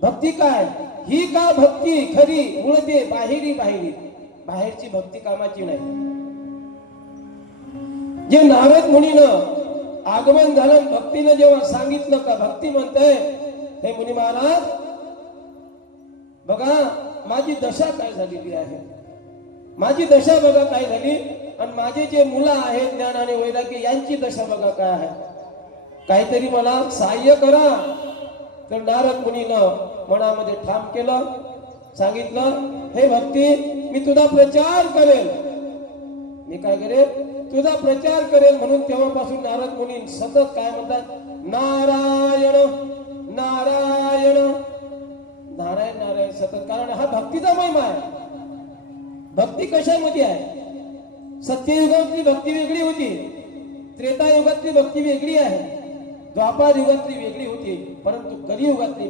भक्ती काय ही का भक्ती खरी मुळते बाहेरी बाहेरी, बाहेरची भक्ती कामाची नाही. जे नारद मुनीनं आगमन झालं भक्तीनं जेव्हा सांगितलं का भक्ती म्हणतंय, हे मुनी महाराज बघा माझी दशा काय झालेली आहे, माझी दशा बघा काय झाली, आणि माझे जे मुलं आहेत ज्ञान आणि वैराग्य यांची दशा बघा काय आहे, काहीतरी मला सहाय्य करा. तर नारद मुनीनं मनामध्ये ठाम केलं, सांगितलं हे भक्ती मी तुझा प्रचार करेल, मी काय करेल तुझा प्रचार करेल. म्हणून तेव्हापासून नारद मुनी सतत काय म्हणतात, नारायण नारायण नारायण नारायण सतत. कारण हा भक्तीचा महिमा आहे. भक्ती कशामध्ये आहे, सत्ययुगातली भक्ती वेगळी होती, त्रेतायुगातली भक्ती वेगळी आहे, द्वापार युगातली वेगळी होती, परंतु कलियुगातली